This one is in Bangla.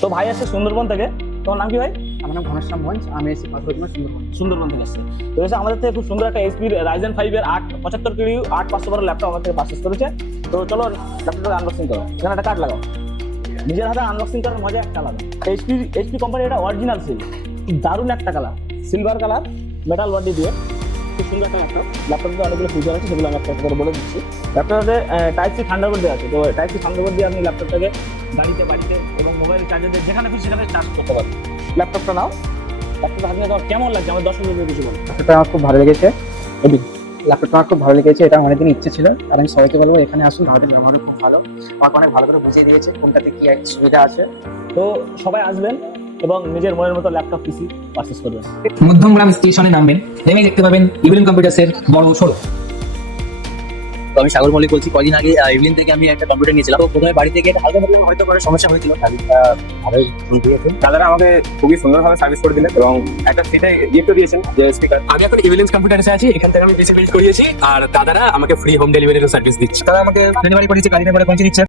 তো ভাই আসছে সুন্দরবন থেকে। তোমার নাম কি ভাই? আমার নাম ঘনশ্যাম ভঞ্জ, আমি এসেছি পাথরঘাটা সুন্দরবন। সুন্দরবন থেকে আসছে। তো এসে আমাদের থেকে খুব সুন্দর একটা এইচপি রাইজেন 5 এর 875 কিউ 8512 ল্যাপটপ আমাদের থেকে পারচেজ করেছে। তো চলো ল্যাপটপটা আনবক্সিং করো। এখানে একটা কার্ড লাগাও। নিজের হাতে আনবক্সিং করার মজা একটা আলাদা। এইচপি কোম্পানি এটা অরিজিনাল সিল, দারুণ একটা colour, silver colour, metal body দিয়ে খুব সুন্দর একটা ল্যাপটপ। ল্যাপটপে অনেকগুলো ফিচার আছে, সেগুলো আমি একটা করে বলে দিচ্ছি। ল্যাপটপে টাইপ সি থান্ডারবার্ড দেওয়া আছে। তো টাইপ সি থান্ডারবার্ড দিয়ে আপনি ল্যাপটপটাকে গাড়িতে, বাড়িতে এবং মোবাইল চার্জার দিয়ে যেখানে খুশি সেখানে চার্জ করতে পারবেন। ল্যাপটপটা নাও। ল্যাপটপটা হাতে তোমার কেমন লাগছে আমার দর্শকদের কিছু বলো। ল্যাপটপটা আমার খুব ভালো লেগেছে। ল্যাপটপটা আমার খুব ভালো লেগেছে, এটা অনেকদিন ইচ্ছে ছিল। আর আমি সবাইকে বলবো এখানে আসুন, আমাদের ব্যবহার খুব ভালো, আমাকে অনেক ভালো করে বুঝিয়ে দিয়েছে কোনটাতে কি সুবিধা আছে। তো সবাই আসবেন এবং নিজের মনের মতো ল্যাপটপ পিসি পারচেজ করবেন। মধ্যমগ্রাম স্টেশনে নামবেন, নেমেই দেখতে পাবেন ইভিলিন কম্পিউটার্সের বড় শোরুম। তো আমি সাগর মল্লিক বলছি। কদিন আগে ইভিলিন থেকে আমি একটা কম্পিউটার নিয়েছিলাম। তো প্রথমে বাড়ি থেকে একটা হালকা মতো হয়তো করে সমস্যা হয়েছিল, সার্ভিসটা ভালোই দিয়েছে। দাদারা আমাকে খুবই সুন্দরভাবে সার্ভিস করে দিলেন এবং একটা সিটে গিফট দিয়েছেন যে স্পিকার। আমি এখন ইভিলেন্স কম্পিউটারে আছি, এখান থেকে আমি পিসি বিল্ড করিয়েছি আর দাদারা আমাকে ফ্রি হোম ডেলিভারির সার্ভিস দিচ্ছে। তারা আমাকে ডেলিভারি করেছে, গাড়িতে করে পৌঁছে দিচ্ছে।